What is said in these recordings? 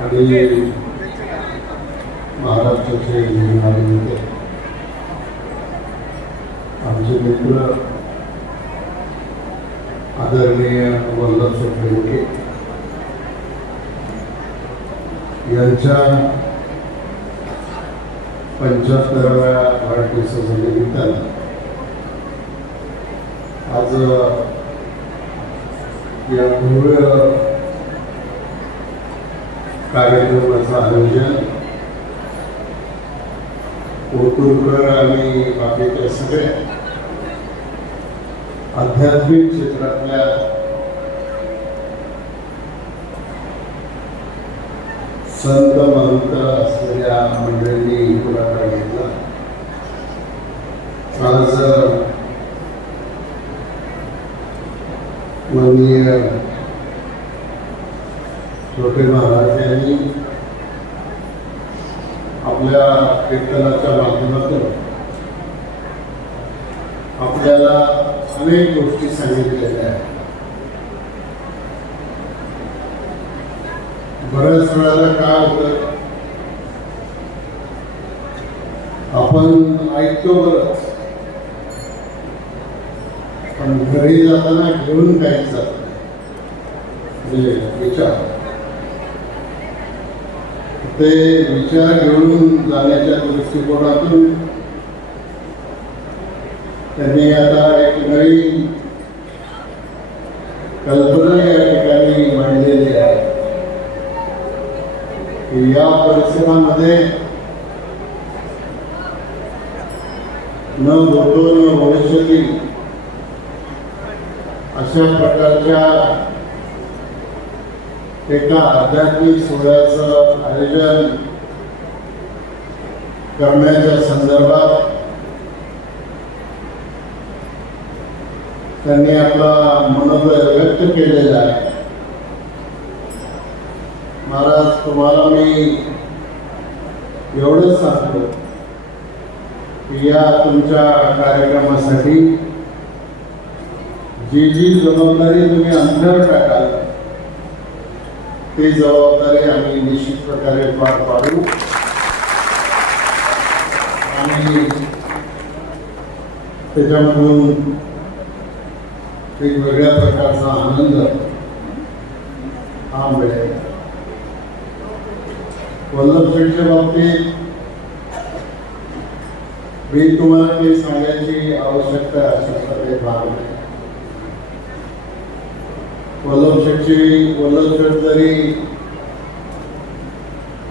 आणि महाराष्ट्राचे नेते आमचे मित्र आदरणीय वल्लभ शेठ यांच्या 75व्या वाढदिवसाच्या निमित्तानं आज या भव्य कार्यक्रमाचं आयोजन कोथरूडकर आणि बाकीच्या सगळ्या आध्यात्मिक क्षेत्रातल्या संत महंत असलेल्या मंडळींनी पुढाकार घेतला. आज माननीय छोटे महाराज यांनी आपल्या कीर्तनाच्या माध्यमातून आपल्याला अनेक गोष्टी सांगितलेल्या आहेत. बऱ्याच वेळेला काय होतं, आपण ऐकतो बरंच, पण घरी जाताना घेऊन काहीच जात म्हणजे विचार, ते विचार घेऊन जाण्याच्या दृष्टिकोनातून त्यांनी आता एक नवीन कल्पना या ठिकाणी मांडलेली आहे की या परिसरामध्ये न भूतो न भविष्यती अशा प्रकारच्या एका आध्यात्मिक सोहळ्याचं आयोजन करण्याच्या संदर्भात त्यांनी आपला मनोबल व्यक्त केलेला आहे. महाराज, तुम्हाला मी एवढंच सांगतो की या तुमच्या कार्यक्रमासाठी जी जी जबाबदारी तुम्ही आमच्यावर टाकाल ती जबाबदारी आम्ही निश्चित प्रकारे पार पाडू आणि त्याच्यामधून एक वेगळ्या प्रकारचा आनंद हा मिळेल. वल्लभ शेठच्या बाबतीत मी तुम्हाला काही सांगायची आवश्यकता अशा काही भाग नाही. वल्लभ शेठ जरी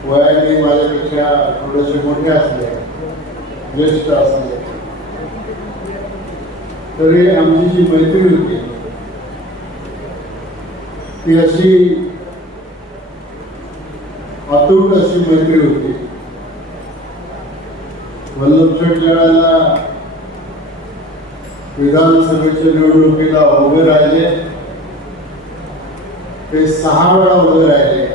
वयाने माझ्यापेक्षा थोडेसे मोठे असले, ज्येष्ठ असले, तरी आमची जी मैत्री होती ती अशी अतूट अशी मैत्री होती. वल्लभ शेठ ज्या वेळेला विधानसभेच्या निवडणुकीला उभे राहिले ते 6 वेळा उभे राहिले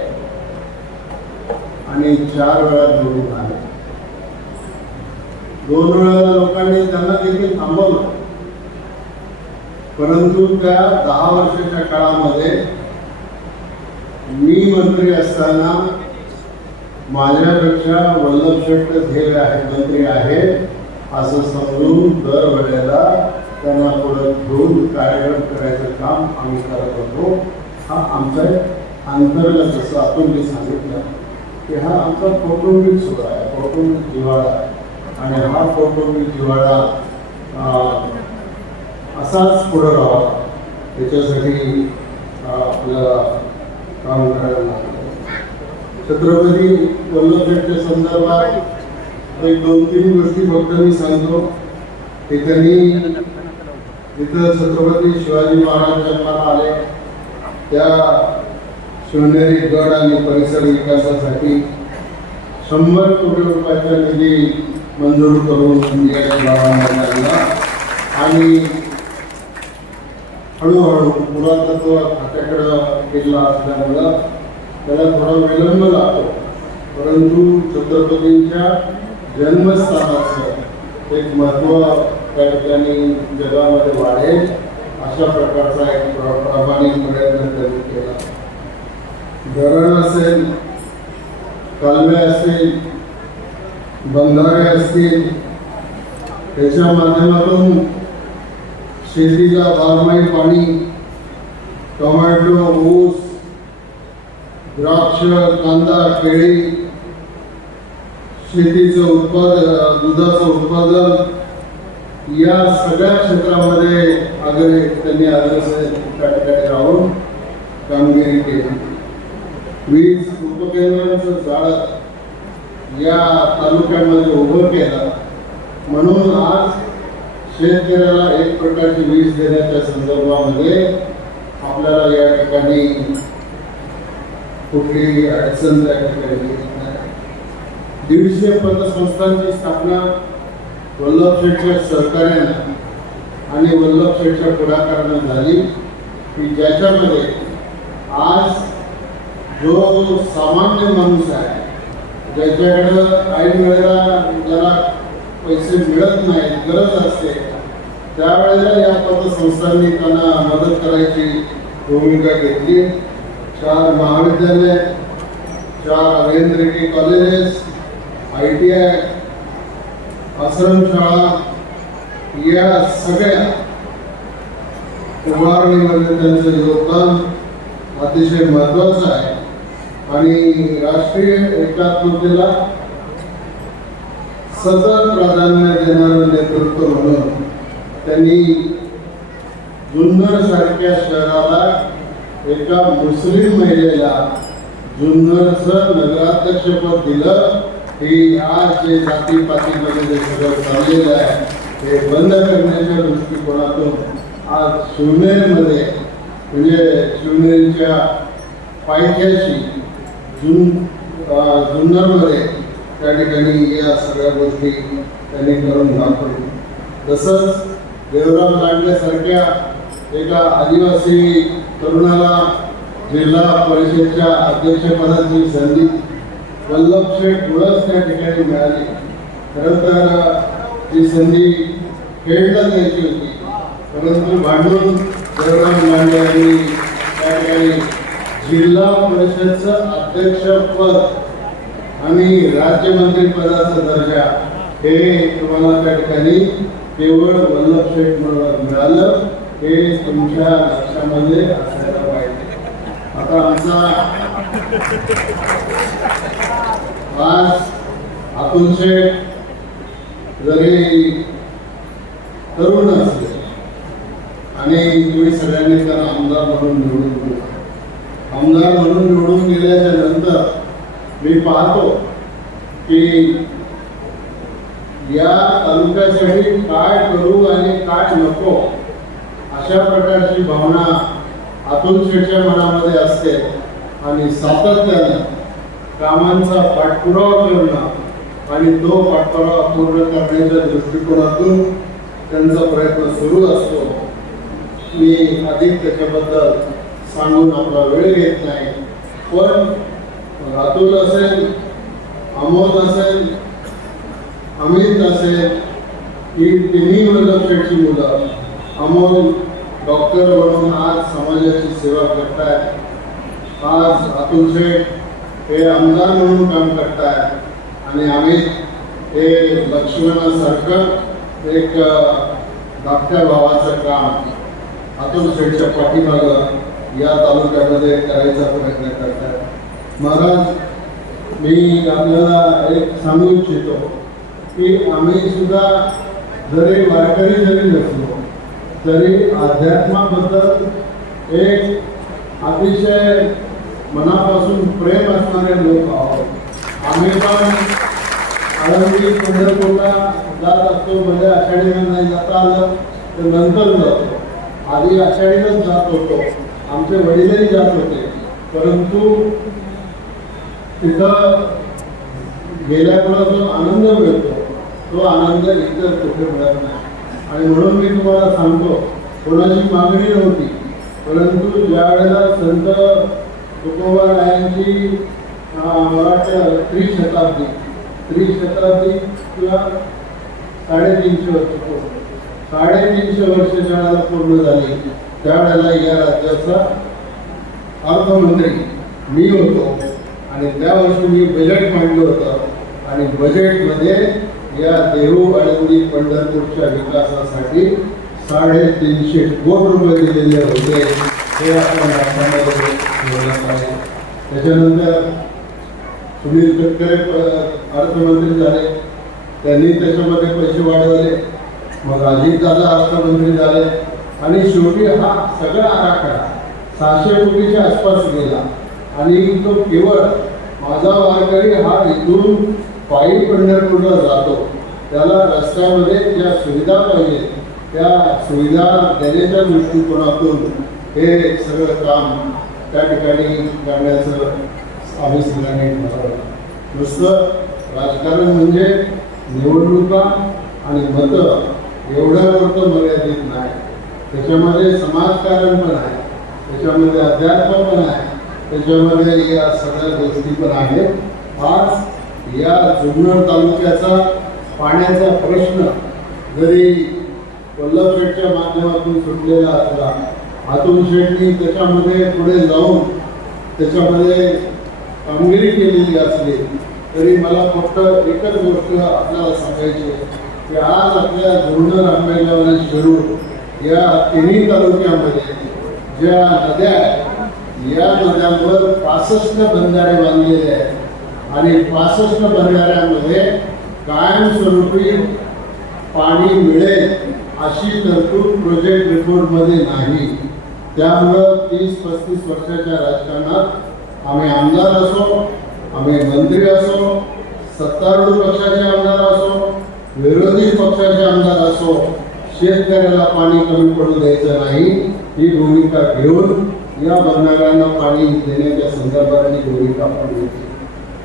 आणि 4 वेळा निवडून आले. 2 वेळा लोकांनी त्यांना देखील थांबवलं, परंतु त्या 10 वर्षाच्या काळामध्ये मी मंत्री असताना माझ्यापेक्षा वल्लभ शेठ हे मंत्री आहेत असं समजून दरवेळेला त्यांना पुढे घेऊन कार्यक्रम करायचं काम आम्ही करत होतो. हा आमचा अंतर्गत जसं आपण सांगितलं की हा आमचा कौटुंबिक सोहळा आहे, कौटुंबिक जिव्हाळा आहे आणि हा कौटुंबिक जिव्हाळा असाच पुढे राहावा त्याच्यासाठी आपल्याला काम करायला लागतं. छत्रपती वल्लभ शेठच्या संदर्भात एक 2-3 गोष्टी फक्त मी सांगतो की त्यांनी जिथं छत्रपती शिवाजी महाराज जन्माला आले त्या शिवनेरी गड आणि परिसर विकासासाठी 100 कोटी रुपयाचा निधी मंजूर करून आणला आणि हळूहळू पुरातत्व खात्याकडं किल्ला असल्यामुळं त्याला थोडा विलंब लागतो, परंतु छत्रपतींच्या जन्मस्थानाचं एक महत्त्व त्या ठिकाणी जगामध्ये वाढेल अशा प्रकारचा एक प्रामाणिक प्रयत्न त्यांनी केला. धरण असेल कालवे असतील, बंधारे असतील, त्याच्या माध्यमातून शेतीला बारमाही पाणी, टोमॅटो, ऊस, द्राक्ष, कांदा, केळी, शेतीचं उत्पादन, दुधाचं उत्पादन या सगळ्या क्षेत्रामध्ये त्यांनी त्या ठिकाणी राहून कामगिरी केली. वीज उपकेंद्रांचं जाळं या तालुक्यामध्ये उभं केलं, म्हणून आज शेतकऱ्याला एक प्रकारची वीज देण्याच्या संदर्भामध्ये आपल्याला या ठिकाणी कुठलीही अडचण त्या ठिकाणी नाही. 150 पतसंस्थांची स्थापना वल्लभ शेठच्या सहकार्यानं आणि वल्लभ शेठच्या पुढाकारानं झाली, की ज्याच्यामध्ये आज जो सामान्य माणूस आहे, ज्याच्याकडं ऐन वेळेला ज्याला पैसे मिळत नाहीत, गरज असते, त्यावेळेला या पतसंस्थांनी त्यांना मदत करायची भूमिका घेतली. 4 महाविद्यालय, 4 अभियांत्रिकी कॉलेजेस, ITI, आश्रमशाळा या सगळ्या उभारणीमध्ये त्यांचं योगदान अतिशय महत्त्वाचं आहे. आणि राष्ट्रीय एकात्मतेला सतत प्राधान्य देणारं नेतृत्व म्हणून त्यांनी जुन्नर सारख्या शहराला एका मुस्लिम महिलेला जुन्नरचं नगराध्यक्षपद दिलं. ही आज जे जातीपातीमध्ये जे सगळं चाललेलं आहे हे बंद करण्याच्या दृष्टिकोनातून आज शिवनेरीमध्ये, म्हणजे शिवनेरीच्या पायथ्याशी जुन्नरमध्ये त्या ठिकाणी या सगळ्या गोष्टी त्यांनी करून दाखवली. तसंच देवराम लांडगेसारख्या एका आदिवासी तरुणाला जिल्हा परिषदच्या अध्यक्षपदाची संधी वल्लभ शेठ मुळंच त्या ठिकाणी मिळाली. खरं तर ती संधी खेळला द्यायची होती, परंतु भांडून देवराम लांडगे यांनी त्या ठिकाणी जिल्हा परिषदचं अध्यक्षपद आणि राज्यमंत्री पदाचा दर्जा हे तुम्हाला त्या ठिकाणी केवळ वल्लभ शेठ मिळालं, हे तुमच्या लक्षामध्ये असायला पाहिजे. आता आमचा आज अतुल शेठ जरी तरुण असले आणि तुम्ही सगळ्यांनी त्यांना आमदार म्हणून निवडून दिलं, आमदार म्हणून निवडून दिल्याच्या नंतर मी पाहतो की या तालुक्यासाठी काय करू आणि काय नको अशा प्रकारची भावना अतुल शेठच्या मनामध्ये असते. आणि सातत्यानं कामांचा पाठपुरावा करणं आणि तो पाठपुरावा पूर्ण करण्याच्या दृष्टिकोनातून त्यांचा प्रयत्न सुरू असतो. मी अधिक त्याच्याबद्दल सांगून आपला वेळ घेत नाही, पण अतुल असेल, अमोद असेल, अमित असेल, ही तिन्ही वल्लभ शेठची मुलं अमोल डॉक्टर म्हणून आज समाजाची सेवा करतायत. आज अतुल शेठ हे आमदार म्हणून काम करतायत आणि अमित हे लक्ष्मणासारखं एक धाकट्या भावाचं काम अतुल शेठच्या पाठीमागं या तालुक्यामध्ये करायचा प्रयत्न करतात. महाराज, मी आपल्याला एक सांगू इच्छितो की आम्ही सुद्धा जरी वारकरी जरी नसलो तरी अध्यात्माबद्दल एक अतिशय मनापासून प्रेम असणारे लोक आहोत. आम्ही पण आळंदी पंढरपूरला जात असतो, म्हणजे आषाढीला नाही जाता आलं तर नंतर जातो. आधी आषाढीलाच जात होतो, आमचे वडीलही जात होते, परंतु तिथं गेल्यामुळे जो आनंद मिळतो तो आनंद इतर कुठे मिळत नाही. आणि म्हणून मी तुम्हाला सांगतो, कोणाची मागणी नव्हती, परंतु ज्या वेळेला संत तुकोबारायांची मला वाटतं त्रिशताब्दी किंवा 350 वर्ष 350 वर्ष ज्यावेळेला पूर्ण झाली त्यावेळेला या राज्याचा अर्थमंत्री मी होतो. आणि त्या वर्षी मी बजेट मांडलं होतं आणि बजेटमध्ये या देहू आळंदी पंढरपूरच्या विकासासाठी 350 कोटी रुपये दिलेले होते. हे आपण राष्ट्रामध्ये बोलत आहे. त्याच्यानंतर सुनील तटकरे अर्थमंत्री झाले, त्यांनी त्याच्यामध्ये पैसे वाढवले. मग अजितदादा अर्थमंत्री झाले आणि शेवटी हा सगळा आराखडा 600 कोटीच्या आसपास गेला. आणि तो केवळ माझा वारकरी हा इथून पायी पंढरपूरला जातो, त्याला रस्त्यामध्ये ज्या सुविधा पाहिजे त्या सुविधा देण्याच्या दृष्टिकोनातून हे सगळं काम त्या ठिकाणी करण्याचं आम्ही सगळ्यांनी ठरवलं. नुसतं राजकारण म्हणजे निवडणुका आणि मतं एवढ्यावरतं मर्यादित नाही. त्याच्यामध्ये समाजकारण पण आहे, त्याच्यामध्ये अध्यात्म पण आहे, त्याच्यामध्ये या सगळ्या गोष्टी पण आहेत. आज या जुन्नर तालुक्याचा पाण्याचा प्रश्न जरी वल्लभ शेठच्या माध्यमातून सुटलेला असला, अतुल शेठनी त्याच्यामध्ये पुढे जाऊन त्याच्यामध्ये कामगिरी केलेली असली, तरी मला फक्त एकच गोष्ट आपल्याला सांगायची की आज आपल्या जुन्नर, आंबेगाव आणि शिरूर या तिन्ही तालुक्यामध्ये ज्या नद्या आहेत, या नद्यांवर 65 बंधारे बांधलेले आहेत आणि 65 बंधाऱ्यामध्ये कायमस्वरूपी पाणी मिळेल अशी तरतूद प्रोजेक्ट रिपोर्टमध्ये नाही. त्यामुळं 30-35 वर्षाच्या राजकारणात आम्ही आमदार असो, आम्ही मंत्री असो, सत्तारूढ पक्षाचे आमदार असो, विरोधी पक्षाचे आमदार असो, शेतकऱ्याला पाणी कमी पडू द्यायचं नाही ही भूमिका घेऊन या बंधाऱ्यांना पाणी देण्याच्या संदर्भात भूमिका आपण घेतली.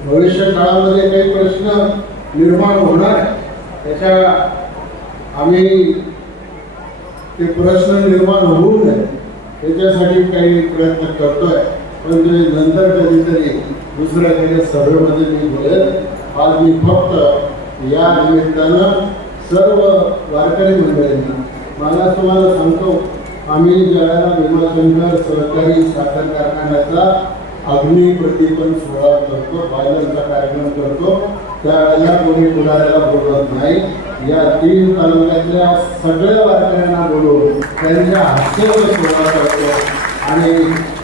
भविष्य काळामध्ये काही प्रश्न निर्माण होणार, त्याच्या आम्ही ते प्रश्न निर्माण होऊ नये त्याच्यासाठी काही प्रयत्न करतोय. पण ते नंतर कधीतरी दुसऱ्या काही सभेमध्ये मी बोलेल. आज मी फक्त या निमित्तानं सर्व वारकरी मंडळींना मला तुम्हाला सांगतो, आम्ही ज्यावेळेला भीमाशंकर सहकारी साखर कारखान्याचा अग्निप्रतिपन सोहळा करतो, बायलरचा कार्यक्रम करतो, त्यावेळेला कोणी पुढाऱ्याला बोलवत नाही. या 3 तालुक्यातल्या सगळ्या वारकऱ्यांना बोलवून त्यांच्या हस्ते सोहळा करतो आणि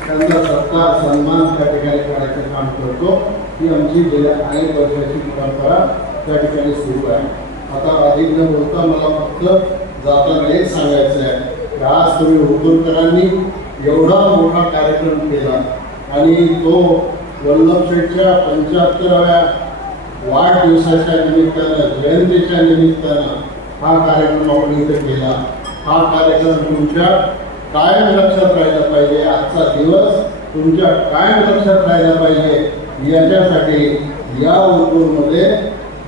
त्यांचा सत्कार सन्मान त्या ठिकाणी करायचं काम करतो. ही आमची गेल्या अनेक वर्षाची परंपरा त्या ठिकाणी सुरू आहे. आता अधिक न बोलता मला फक्त जाताना एक सांगायचं आहे की आज तुम्ही हुकुमकरांनी एवढा मोठा कार्यक्रम केला आणि तो वल्लभ शेठच्या 75व्या वाढदिवसाच्या निमित्तानं, जयंतीच्या निमित्तानं हा कार्यक्रम आपण इथे केला. हा कार्यक्रम तुमच्या कायम लक्षात राहिला पाहिजे, आजचा दिवस तुमच्या कायम लक्षात राहिला पाहिजे. याच्यासाठी या उद्योगमध्ये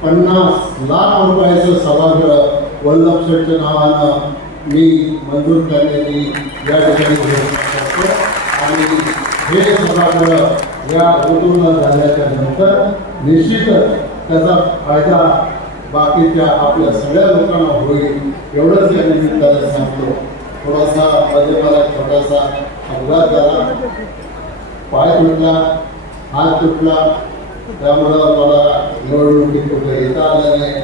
50 लाख रुपयाचं सभागृह वल्लभ शेठच्या नावानं मी मंजूर करण्याची या ठिकाणी घोषणा करतो. आणि हे सभागृह या उद्योगाला झाल्याच्या नंतर निश्चितच त्याचा फायदा बाकीच्या आपल्या सगळ्या लोकांना होईल एवढंच या निमित्तानं सांगतो. थोडासा मध्ये मला छोटासा अपघात झाला, पाय तुटला, हात तुटला, त्यामुळं मला निवडणुकीत कुठे येता आलं नाही.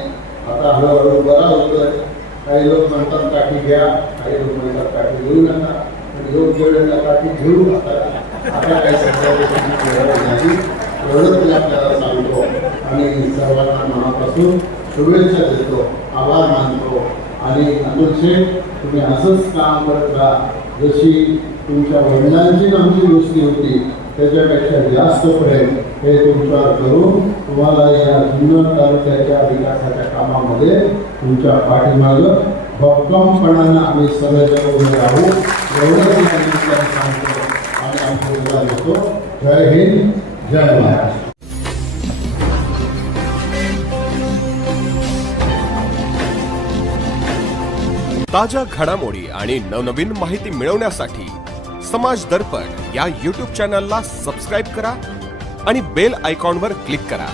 आता हळूहळू बरा होतोय. काही लोक म्हणतात काठी घ्या, काही लोक म्हणतात काठी घेऊ नका, पण योग्य वेळेला काठी घेऊ नका. आता काही सध्या नाही एवढंच मी आपल्याला सांगतो आणि सर्वांना मनापासून शुभेच्छा देतो, आभार मानतो. आणि अतुल शेठ, तुम्ही असंच काम करत राहा. जशी तुमच्या वडिलांची आमची दोस्ती होती त्याच्यापेक्षा जास्त प्रेम हे तुमच्यावर करून तुम्हाला या जुन्नर तालुक्याच्या विकासाच्या कामामध्ये तुमच्या पाठीमागं भक्कमपणानं आम्ही सगळेजण उभे राहू एवढंच या निमित्ताने सांगतो आणि आमचा उभा देतो. जय हिंद, जय महाराष्ट्र. ताज्या घडामोडी आणि नवनवीन माहिती मिळवण्यासाठी समाज दर्पण या YouTube चॅनलला सबस्क्राइब करा आणि बेल आयकॉनवर क्लिक करा.